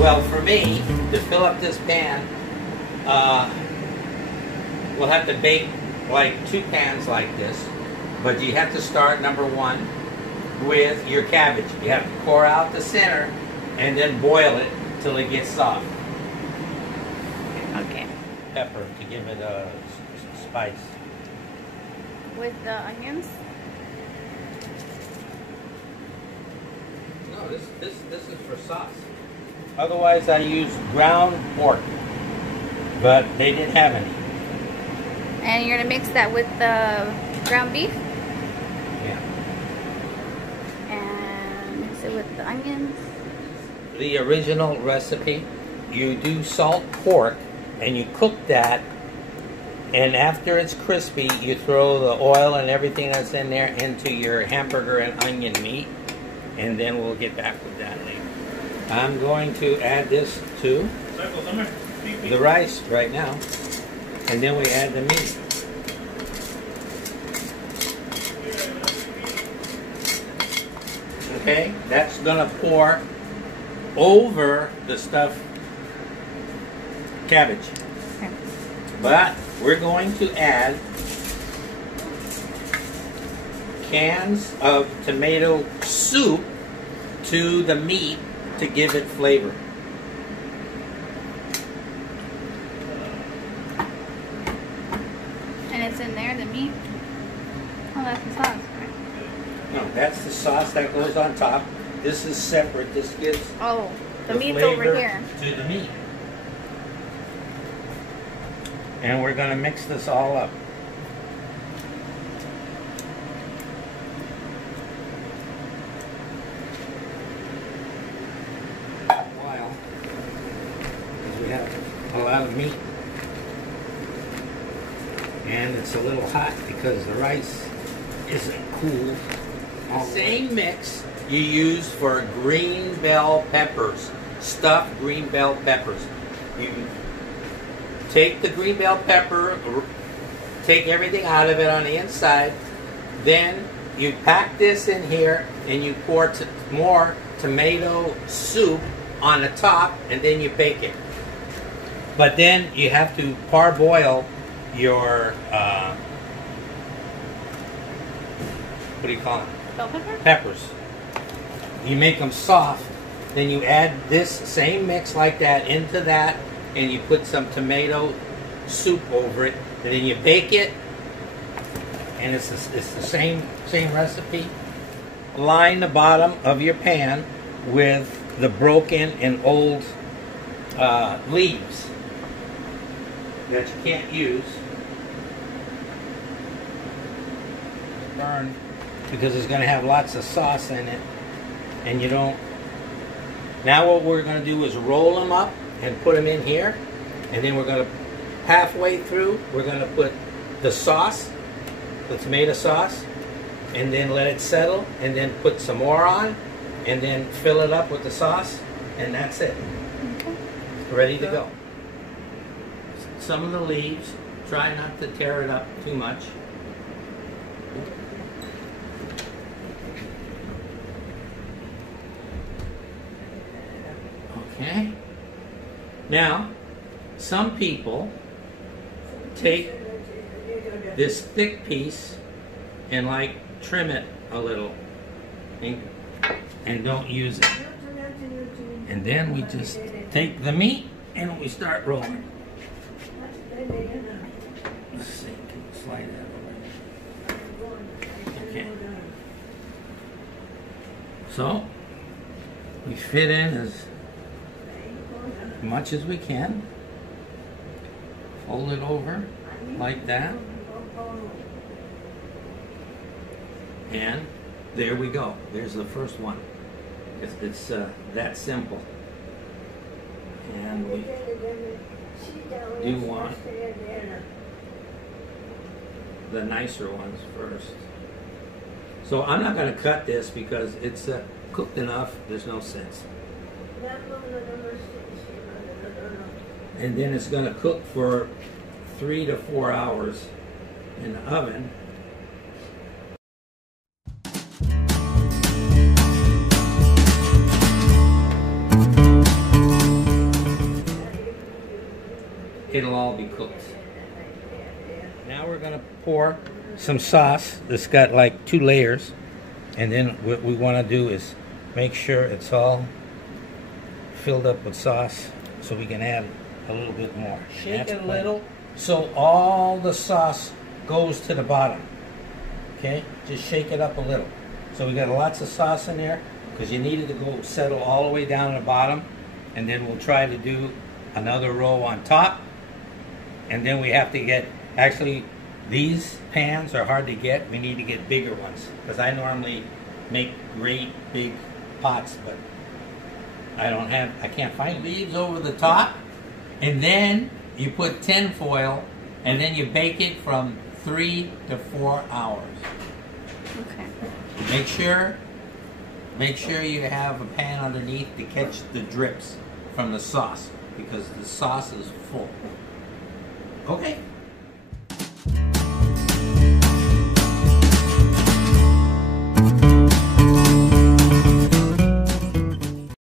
Well, for me, to fill up this pan, we'll have to bake like 2 pans like this. But you have to start, number 1, with your cabbage. You have to pour out the center and then boil it till it gets soft. Okay. Pepper to give it a spice. With the onions? No, this is for sauce. Otherwise, I use ground pork, but they didn't have any. And you're gonna mix that with the ground beef? Yeah. And mix it with the onions? The original recipe, you do salt pork and you cook that, and after it's crispy, you throw the oil and everything that's in there into your hamburger and onion meat, and then we'll get back with that later. I'm going to add this to the rice right now, and then we add the meat. Okay, that's gonna pour over the stuffed cabbage. Okay. But we're going to add cans of tomato soup to the meat to give it flavor. And it's in there, the meat? Oh, that's the sauce, right? No, that's the sauce that goes on top. This is separate. This gives Oh, the meat's flavor over here. to the meat. And we're going to mix this all up. While we have a lot of meat, and it's a little hot because the rice isn't cool. The same mix you use for green bell peppers, stuffed green bell peppers. You take the green bell pepper, take everything out of it on the inside, then you pack this in here and you pour more tomato soup on the top, and then you bake it. But then you have to parboil your, what do you call them? Bell pepper? Peppers. You make them soft, then you add this same mix like that into that, and you put some tomato soup over it, and then you bake it, and it's the same recipe. Line the bottom of your pan with the broken and old leaves that you can't use. Burn, because it's going to have lots of sauce in it, and you don't. Now what we're going to do is roll them up and put them in here, and then we're going to, halfway through, we're going to put the sauce, the tomato sauce, and then let it settle, and then put some more on, and then fill it up with the sauce, and that's it. Okay. Ready to go. Some of the leaves, try not to tear it up too much. Okay. Now, some people take this thick piece and like trim it a little and don't use it. And then we just take the meat and we start rolling. Let's see, slide that over. Okay. So, we fit in as much as we can. Fold it over like that. And there we go. There's the first one. It's that simple. And we do want the nicer ones first. So I'm not going to cut this because it's cooked enough. There's no sense. And then it's going to cook for 3 to 4 hours in the oven. it'll all be cooked. Now we're gonna pour some sauce that's got like 2 layers, and then what we want to do is make sure it's all filled up with sauce, so we can add a little bit more. Shake it a little so all the sauce goes to the bottom. Okay, just shake it up a little. So we got lots of sauce in there because you need it to go settle all the way down to the bottom, and then we'll try to do another row on top, and then we have to get, actually these pans are hard to get. We need to get bigger ones because I normally make great big pots, but I can't find leaves over the top, and then you put tin foil, and then you bake it from 3 to 4 hours. Okay. Make sure you have a pan underneath to catch the drips from the sauce, because the sauce is full. Okay.